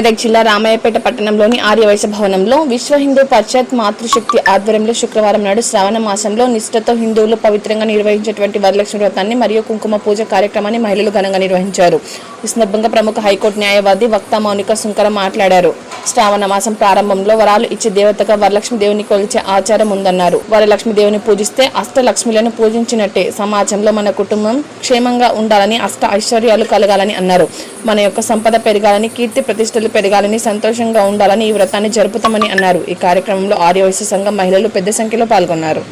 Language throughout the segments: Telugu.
మెదక్ జిల్లా రామయ్యపేట పట్టణంలోని ఆర్యవైశ్య భవనంలో విశ్వ హిందూ పరిషత్ మాతృశక్తి ఆధ్వర్యంలో శుక్రవారం నాడు శ్రావణ మాసంలో నిష్ఠతో హిందువులు పవిత్రంగా నిర్వహించేటువంటి వరలక్ష్మి వ్రతాన్ని మరియు కుంకుమ పూజ కార్యక్రమాన్ని మహిళలు ఘనంగా నిర్వహించారు. ఈ సందర్భంగా ప్రముఖ హైకోర్టు న్యాయవాది వక్త మౌనిక సుంకర మాట్లాడారు. శ్రావణ మాసం ప్రారంభంలో వరాలు ఇచ్చే దేవతగా వరలక్ష్మి దేవుని కొలిచే ఆచారం ఉందన్నారు. వరలక్ష్మి దేవుని పూజిస్తే అష్టలక్ష్మిలను పూజించినట్టే. సమాజంలో మన కుటుంబం క్షేమంగా ఉండాలని, అష్ట ఐశ్వర్యాలు కలగాలని అన్నారు. మన యొక్క సంపద పెరగాలని, కీర్తి ప్రతిష్టలు పెరగాలని, సంతోషంగా ఉండాలని ఈ వ్రతాన్ని జరుపుతామని అన్నారు. ఈ కార్యక్రమంలో ఆర్యవైశ్య సంఘం మహిళలు పెద్ద సంఖ్యలో పాల్గొన్నారు.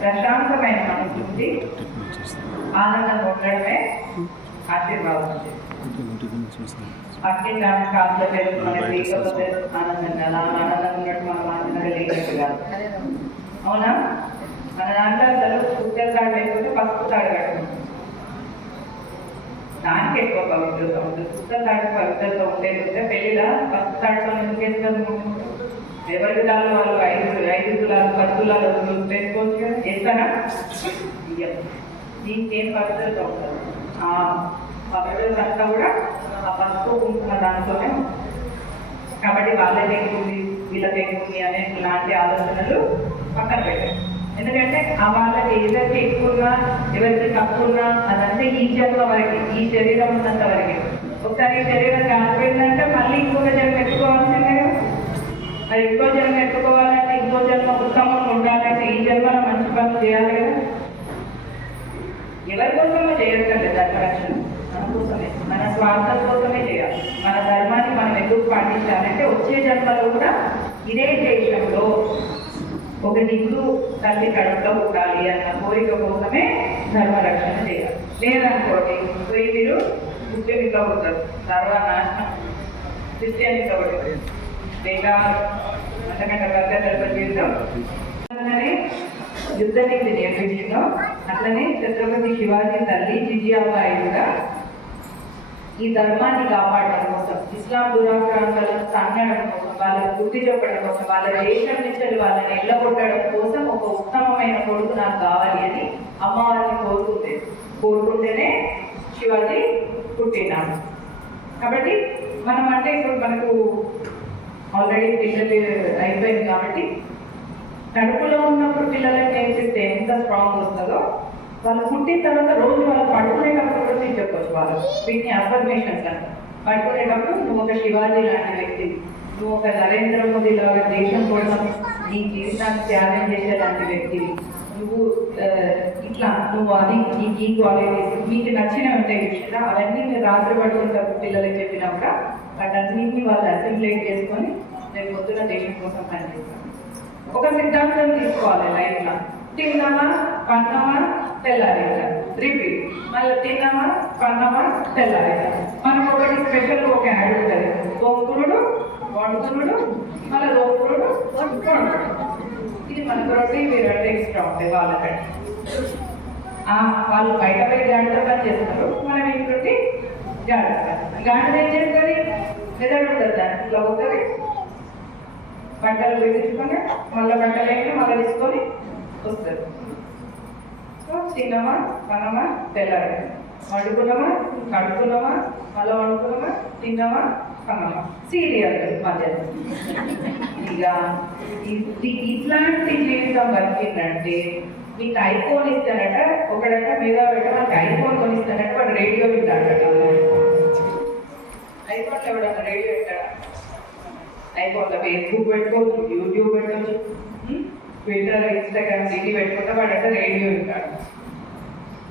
ప్రశాంతమైన మనసు ఆనందం ఉండడమే ఆశీర్వాదం. అట్టి కాంతో తెలుసు మనకి లేకపోతే ఆనందం కదా, ఆనందం ఉన్నట్టు మనం ఆనందంగా లేనట్టు కాదు. అవునా? మన దాంట్లో అసలు ఉత్తర తాడు లేకపోతే పసుపు తాడు కట్టుకుంటాం, దానికి ఎక్కువ పవిత్రత ఉంటుంది. ఉత్తర తాడు పవిత్రత ఉంటే పెళ్లిలా పసుపు తాడుతో ఎందుకు వేస్తారు? ఎవరికి దాని వాళ్ళు 5 తులాలు 10 తులాలు వేసుకోవచ్చు కదా, చేస్తారా? దీనికేం పవిత్రత ఉంటుంది? ఆ పవిత్రత అంతా కూడా ఆ పసుపు కుంకుమ దాంట్లోనే ఉంటుంది. కాబట్టి వాళ్ళకి ఎక్కుంది వీళ్ళకి ఎక్కుంది అనే ఇలాంటి ఆలోచనలు పక్కన పెట్టారు. ఎందుకంటే ఆ వాళ్ళకి ఎవరికి ఎక్కువగా ఎవరికి తక్కువగా అదంటే ఈ జన్మ వరకు, ఈ శరీరం ఉన్నంత వరకు. ఒకసారి ఈ శరీరం కాలిపోయిందంటే మళ్ళీ ఇంకొక జన్మ ఎత్తుకోవాల్సిందే కదా. మరి ఇంకో జన్మ ఎత్తుకోవాలంటే, ఇంకో జన్మ ఉత్తమంగా ఉండాలంటే ఈ జన్మలో మంచి పనులు చేయాలి కదా. ఎవరి కోసమో చేయక్కర్లేదు ధర్మరక్షణ, మన కోసమే, మన స్వార్థం కోసమే చేయాలి. మన ధర్మాన్ని మనం ఎందుకు పాటించాలంటే వచ్చే జన్మలో కూడా ఇదే దేశంలో ఒక హిందూ తల్లి కడుపులో ఉండాలి అన్న కోరిక కోసమే ధర్మరక్షణ చేయాలి. లేదనుకోండి పోయి మీరు ముస్లింగా ఉంటారు, సర్వనాశనం, క్రిస్టియన్గా ఉంటారు, లేదా అంతకంటే పెద్ద జీవితం. యుద్ధ నీతి నేర్పించిందో అట్లనే ఛత్రపతి శివాజీ తల్లి జిజియాబాయి కూడా ఈ ధర్మాన్ని కాపాడడం కోసం, ఇస్లాం దురాక్రాంతాలను తన్నడం కోసం, వాళ్ళకు బుద్ధి చెప్పడం కోసం, వాళ్ళ దేశం నుంచి వాళ్ళని ఎల్లగొట్టడం కోసం ఒక ఉత్తమమైన కొడుకు నాకు కావాలి అని అమ్మవారిని కోరుకుంటేనే శివాజీ పుట్టినాడు. కాబట్టి మనం అంటే ఇప్పుడు మనకు ఆల్రెడీ పిల్లలు అయిపోయింది కాబట్టి కడుపులో ఉన్నప్పుడు పిల్లలకి నేర్పిస్తే ఎంత స్ట్రాంగ్ వస్తుందో వాళ్ళు పుట్టిన తర్వాత రోజు వాళ్ళు పడుకునేటప్పుడు కూడా నేను చెప్పొచ్చు వాళ్ళు వీటిని అఫర్మేషన్స్ అంట. పడుకునేటప్పుడు నువ్వు ఒక శివాజీ లాంటి వ్యక్తి, నువ్వు ఒక నరేంద్ర మోదీ లాగా దేశం కోసం నీ జీవితాన్ని త్యాగం చేసేలాంటి వ్యక్తి, నువ్వు ఇట్లా నువ్వు అది నీకు ఈ క్వాలిటీస్ మీకు నచ్చినవి ఉంటాయి విషయంలో అవన్నీ మీరు రాత్రి పడుకునేటప్పుడు పిల్లలకి చెప్పినా కూడా వాటన్నింటినీ వాళ్ళు అసిమ్యులేట్ చేసుకొని రేపు పొద్దున దేశం కోసం పనిచేస్తాను. ఒక సిద్ధాంతం తీసుకోవాలి లైఫ్ లో, తిన్నామా పన్నామా తెల్లారేట, రిపీట్, మళ్ళీ తిన్నామా పన్నామా తెల్లారేట. మనకు ఒకటి స్పెషల్ ఒక యాడ్ ఉంటుంది, గోంకురుడు వండుకురుడు మళ్ళీ గోంకురుడు వండుకురుడు. ఇది మనకు రొట్టి వీరంటే ఎక్స్ట్రా ఉంటాయి వాళ్ళకంటే. వాళ్ళు బయట పోయి గాడితో పని చేస్తారు, మనం ఏంటంటే గాడిద ఏం చేస్తుంది, మెదడు ఉంటుంది దానికి ఇట్లా అవుతుంది, బట్టలు వేయించుకొని మళ్ళీ బట్టలు వేసి మళ్ళీ తీసుకొని వస్తుంది. సో తిన్నామా పనమా తెల్లారి, వండుకున్నామా కడుక్కున్నామా మళ్ళీ వండుకున్నామా తిన్నామా పనమా, సీరియల్ మధ్య. ఇక ఇట్లాంటి జీవితం బతికిందంటే మీకు ఐఫోన్ ఇస్తాడట, ఒకడట మీద మనకి ఐఫోన్ కొనిస్తాడట, వాడు రేడియో వింటాడట. ఐఫోన్ ఎవడన్నా రేడియో వింటాడా? ఐఫోన్లో ఫేస్బుక్ పెట్టుకోవచ్చు, యూట్యూబ్ పెట్టవచ్చు, ట్విట్టర్ ఇన్స్టాగ్రామ్ ఇది పెట్టుకుంటే వాడంటే రేడియో వింటాడు.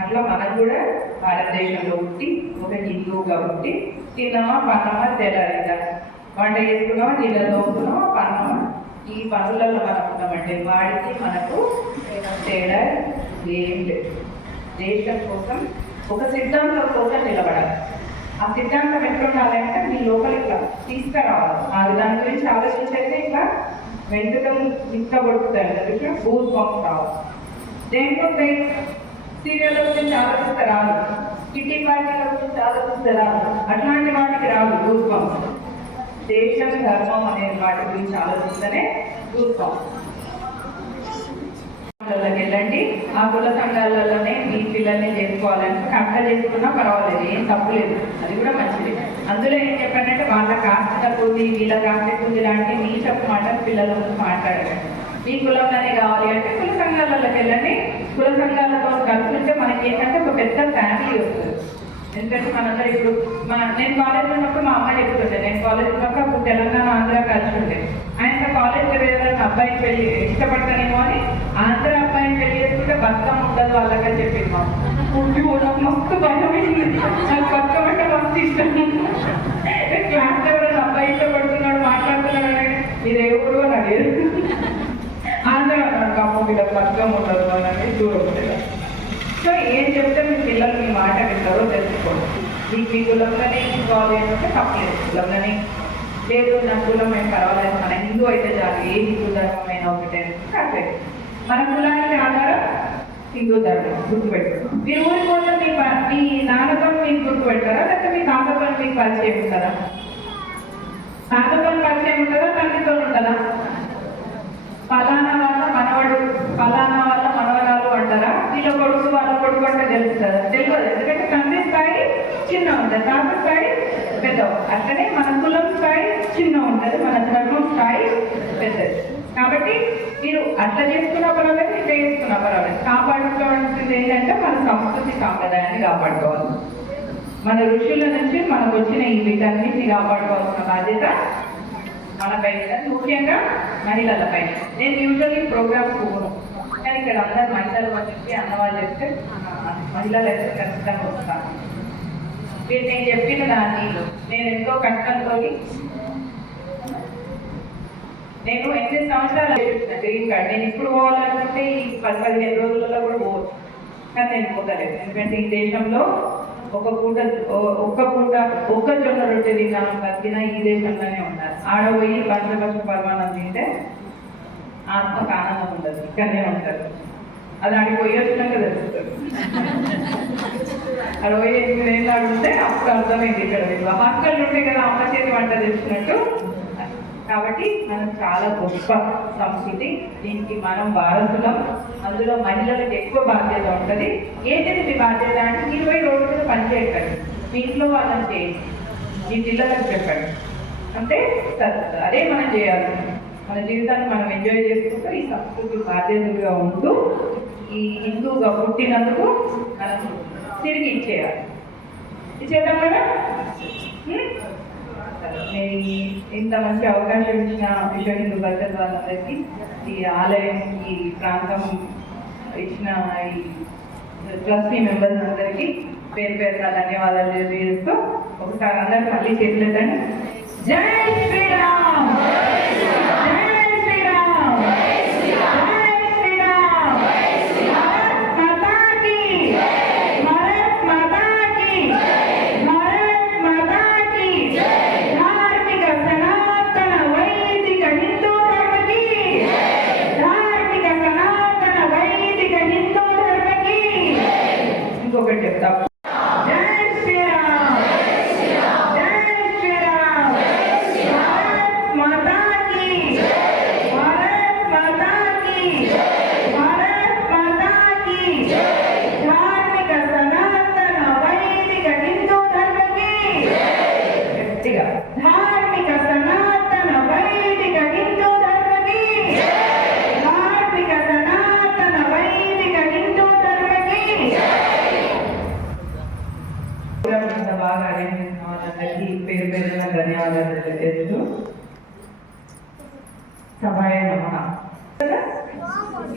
అట్లా మనం కూడా భారతదేశంలో పుట్టి ఒక హిందువుగా పుట్టి తిన్నామా పన్నమా తెల్లారిందా, వంట చేసుకున్నామా నీళ్ళ తోముకున్నామా పన్నమా, ఈ పనులలో మనం ఉన్నామంటే వాడికి మనకు తేడా ఏం లేదు. దేశం కోసం ఒక సిద్ధాంతం కోసం నిలబడాలి. ఆ సిద్ధాంతం ఎట్లా ఉండాలంటే మీ లోపల ఇట్లా తీసుకురావాలి. దాని గురించి ఆలోచించేది ఇట్లా వెంటనే ఇంత పడుతుంది, బూజ్ బాంబ్స్ రావాలి. దేంట్లో సీరియల్ గురించి ఆలోచిస్తే రాదు, కిటీ పార్టీల గురించి ఆలోచిస్తే రాదు, అట్లాంటి వాటికి రాదు బూజ్ బాంబ్స్. దేశం ధర్మం అనే వాటి గురించి ఆలోచిస్తేనే బూజ్ బాంబ్స్. వెళ్ళండి, ఆ కుల సంఘాలలోనే మీ పిల్లల్ని చేసుకోవాలని కట్ట చేసుకున్నా పర్వాలేదు, ఏం తప్పులేదు, అది కూడా మంచిది. అందులో ఏం చెప్పానంటే వాళ్ళ కాస్త ఉంది వీళ్ళ కాస్త ఉంది లాంటి మీ చెప్పు మాట పిల్లల ముందు మాట్లాడకండి. మీ కులంలోనే కావాలి అంటే కుల సంఘాలలోకి వెళ్ళండి. కుల సంఘాలతో కలిసి ఉంటే మనకి ఏంటంటే ఒక పెద్ద ఫ్యామిలీ వస్తుంది. ఎందుకంటే మనందరూ ఇప్పుడు నేను కాలేజ్ ఉన్నప్పుడు మా అమ్మాయి చెప్తుంటే, నేను కాలేజ్ ఉన్నప్పుడు అప్పుడు తెలంగాణ ఆంధ్ర కలిసి ఉంటే, ఆయన కాలేజ్లో వేరే అబ్బాయిని పెళ్లి ఇష్టపడతానేమో అని ఆంధ్ర అబ్బాయిని పెళ్లి చేసుకుంటే బతుకమ్మ ఉండదు వాళ్ళకని చెప్పింది మా నాకు మస్తు భయమైంది. నాకు బతుకమ్మ అంటే మస్తు ఇష్టం. క్లాస్ ఎవరైనా అబ్బాయి ఇష్టపడుతున్నాడు మాట్లాడుతున్నాడు అంటే ఇది ఎవరు అని ఆంధ్ర అమ్మ మీద బతుకమ్మ ఉండదు అని దూరం ఉంటుంది. సో ఏం చెప్తే మీ పిల్లలు మీ మాట వింటారో తెలుసుకోండి. మీ కులంలోనే కావాలి అంటే తప్పలేదు, కులంలోనే లేదు నా కులం ఏం పర్వాలేదు, మన హిందూ అయితే చాలు, ఏ హిందూ ధర్మం అయినా ఒకటే కాలేదు. మన కులానికి ఆధారం హిందూ ధర్మం, గుర్తుపెట్టుకోండి. మీరు ఊరి కోసం మీ నాన్నపని మీకు గుర్తుపెడతారా, లేకపోతే మీ తాతపని మీకు పరిచయం ఉంటుందా? తాతపని పరిచయం ఉంటుందా, తండ్రితో ఉంటుందా? ఫలానా వాళ్ళ మనవడు ఫలానా వాళ్ళ మనవరాలు అంటారా, వీళ్ళ కొడుకు వాళ్ళ కొడుకు అంటే తెలుస్తుందా? తెలియదు. ఎందుకంటే తండ్రి స్థాయి చిన్న ఉంటుంది, తాత స్థాయి పెద్ద. అట్లనే మన కులం స్థాయి చిన్న ఉంటుంది, మన ధర్మం స్థాయి పెద్దది. కాబట్టి మీరు అట్లా చేసుకున్న పర్వాలేదు, ఇట్లా చేసుకున్న పర్వాలేదు. కాపాడుకోవాల్సింది ఏంటంటే మన సంస్కృతి సాంప్రదాయాన్ని కాపాడుకోవాలి. మన ఋషుల నుంచి మనకు వచ్చిన ఈ వీటన్నిటిని కాపాడుకోవాల్సిన బాధ్యత మన పైన, ముఖ్యంగా మహిళల పైన. నేను యూజువల్లీ ప్రోగ్రామ్స్ పోను, కానీ ఇక్కడ అందరు మహిళలు అని చెప్పి అన్నవాళ్ళు చెప్తే మహిళలు అయితే ఖచ్చితంగా వస్తాను. మీరు నేను చెప్పిన దాన్ని నేను ఎంతో కష్టంతో, నేను 8 సంవత్సరాలు చెప్పిన గ్రీన్ కార్డ్. నేను ఇప్పుడు పోవాలనుకుంటే ఈ 10-15 రోజులలో కూడా పోవచ్చు, కానీ నేను పోతలేదు. ఎందుకంటే ఈ దేశంలో ఒక్క పూట ఒక్క జొన్న రొట్టె తిన్నాను బతికినా ఈ దేశంలోనే ఉన్నారు. ఆడపోయి పంచపక్ష పరమాణం తింటే ఆత్మకు ఆనందం ఉండదు, ఇక్కడనే ఉంటారు. అది ఆడికి పోయి వచ్చినాక తెలుస్తుంది. 68 ఏళ్ళు ఆడుంటే అప్పుడు అర్థమైంది ఇక్కడ వీళ్ళు హాస్టల్ ఉంటే కదా అమ్మ చేతి వంట తెచ్చినట్టు. కాబట్టి మనం చాలా గొప్ప సంస్కృతి, దీనికి మనం వారసులం. అందులో మహిళలకు ఎక్కువ బాధ్యత ఉంటుంది. ఏంటంటే మీ బాధ్యత అంటే 20 రోజులు మీద పనిచేయకండి, మీ ఇంట్లో వాళ్ళని చేయండి, మీ పిల్లలకు చెప్పండి. అంటే అదే మనం చేయాలి. మన జీవితాన్ని మనం ఎంజాయ్ చేసుకుంటూ ఈ సంస్కృతి బాధ్యతగా ఉంటూ ఈ హిందూగా పుట్టినందుకు మనం తిరిగి ఇచ్చేయాలి. ఇచ్చేద్దాం కదా. ఇంత మంచి అవకాశం ఇచ్చిన విశ్వ హిందూ పరిషత్ వాళ్ళందరికీ, ఈ ఆలయం, ఈ ప్రాంతం ఇచ్చిన ఈ ట్రస్టీ మెంబర్స్ అందరికీ పేరు పేరున ధన్యవాదాలు తెలియజేస్తూ ఒకసారి అందరూ మళ్ళీ చేతులెత్తండి. జై శ్రీరామ్, జై శ్రీరామ్, జై శ్రీరామ్, భారత్ మాతా కీ, భారత్ మాతా కీ, భారత్ మాతా కీ, ధార్మిక సనాతన వైదిక హిందూ ధర్మ కీ, ధార్మిక సనాతన వైదిక హిందూ ధర్మ కీ. ఇంకొకటి చెప్తా. ధార్మిక సనాతన వైదిక హిందూ ధర్మకి, ధార్మిక సనాతన వైదిక హిందూ ధర్మకి. బాగా అరేంజ్ చేసిన వాళ్ళందరికీ పేరు పేరున ధన్యవాదాలు తెలియజేస్తూ సభాయ నమః.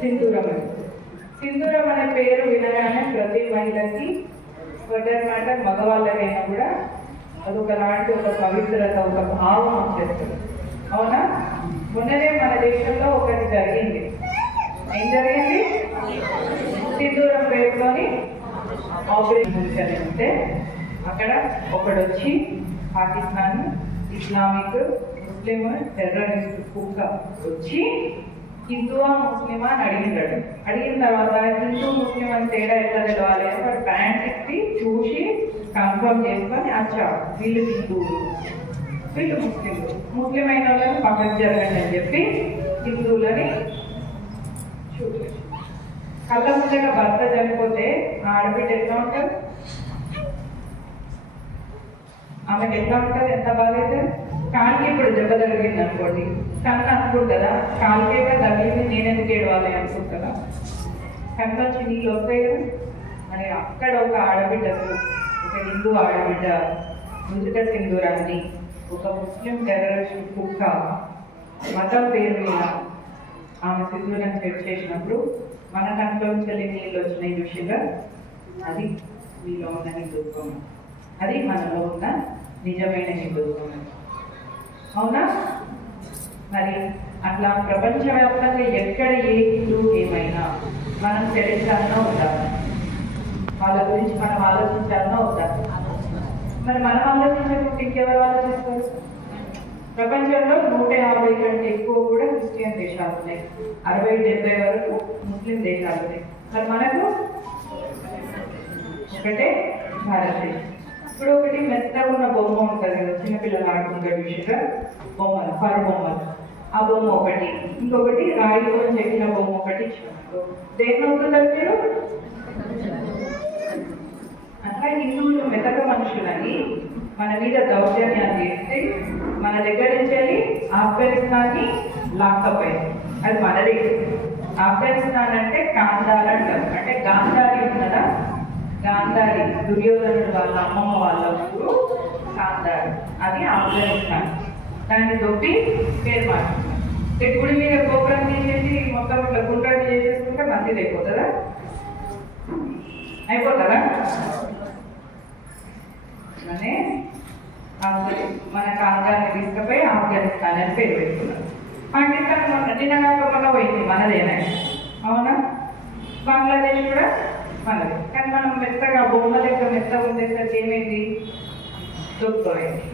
సింధూరం, సింధూరం అనే పేరు వినగానే ప్రతి మహిళకి స్వెటర్ మ్యాటర్ మగవాళ్ళకైనా కూడా అదొకలాంటి ఒక పవిత్రత, ఒక భావం వచ్చేస్తుంది. అవునా? మొన్ననే మన దేశంలో ఒకటి జరిగింది. ఏం జరిగింది? సింధూరం పేరుతోని ఆపరేషన్ జరిగితే అక్కడ ఒకడొచ్చి పాకిస్తాన్ ఇస్లామిక్ ముస్లిం టెర్రరిస్ట్ కుక్క వచ్చి హిందువా ముస్లిమా అని అడిగినాడు. అడిగిన తర్వాత హిందూ ముస్లిం అని తేడా ఎట్లా తెలవాలి అని వాడు ప్యాంట్ ఇప్పి చూసి కన్ఫర్మ్ చేసుకొని అచ్చా వీళ్ళు హిందువులు, వీళ్ళు ముస్లింలు, ముస్లిం అయిన వాళ్ళని పక్కకు జరగండి అని చెప్పి హిందువులని చూసి కళ్ళ ముందర భర్త చనిపోతే ఆ ఆడబిడ్డ ఎట్లా ఉంటారు? ఆమెకి ఎట్లా ఉంటుంది? ఎంత బాధ అయితే కాలికి ఇప్పుడు దెబ్బ తగిలింది అనుకోండి, కన్ను అనుకుంటుందా కాలికేగా తగిలింది నేనెందుకు ఏడవాలి అనుకుంటుందా? కన్నుంచి నీళ్ళు వస్తాయి కదా. మరి అక్కడ ఒక ఆడబిడ్డకు, ఒక హిందూ ఆడబిడ్డ మృదుట సింధూరాన్ని ఒక ముస్లిం టెర్రరిస్ట్ కుక్క మతం పేరు మీద ఆమె సింధూరాన్ని సెట్ చేసినప్పుడు మన కంట్లోంచి నీళ్ళు వచ్చినాయి చూసిగా, అది మీలో ఉన్న హిందుత్వం, అది మనలో ఉన్న నిజమైన హిందుత్వం. అవునా? మరి అట్లా ప్రపంచవ్యాప్తంగా ఎక్కడ ఏ హిందూ ఏమైనా మనం తెలుసాలన్నా ఉండాలి, వాళ్ళ గురించి మనం ఆలోచించాలన్నా ఉండాలి. మరి మనం ఆలోచించకుండా ఇంకెవరు ఆలోచిస్తారు? ప్రపంచంలో 150 కంటే ఎక్కువ కూడా క్రిస్టియన్ దేశాలు ఉన్నాయి, 60-70 వరకు ముస్లిం దేశాలు ఉన్నాయి. మరి మనకు ఒకటే భారతదేశం. ఇప్పుడు ఒకటి మెత్తగా ఉన్న బొమ్మ ఉంటుంది కదా, చిన్నపిల్లలు ఆడుకుంటారు విషయంగా బొమ్మలు, పరు బొమ్మలు, ఆ బొమ్మ ఒకటి, ఇంకొకటి రాయితో చెక్కిన బొమ్మ ఒకటి ఇచ్చినట్టు దేని అవుతుంటారు మీరు? అట్లా హిందువులు మెతక మనుషులని మన మీద దౌర్జన్యాలు చేస్తే మన దగ్గర నుంచి వెళ్ళి ఆఫ్ఘనిస్తాన్ని లాక్కపోయింది. అది మనది. ఆఫ్ఘనిస్తాన్ అంటే గాంధార్ అంటారు. అంటే గాంధారి ఉన్నదా? గాంధారి దుర్యోధనుడు వాళ్ళ అమ్మమ్మ వాళ్ళ ఊరు గాంధారి, అది ఆఫ్ఘనిస్తాన్. దాన్ని దొబ్బి పేరు మార్చుకున్నాం. గుడి మీద గోపురం తీసేసి మొత్తం ఇట్లా గుండ్రగా చేసేసుకుంటే మసీద్ అయిపోతుందా? అయిపోతుందా? అనే మన కాంగాన్ని తీసుకుపోయి ఆఫ్ఘనిస్తాన్ అని పేరు పెట్టుకున్నారు. పాకిస్తాన్ నిన్నగాకుండా పోయింది మనదేనా? అవునా? బంగ్లాదేశ్ కూడా మనది. కానీ మనం మెత్తగా బొమ్మ లెక్క మెత్తగా ఉండేసరికి ఏమైంది? దొక్కుపోయింది.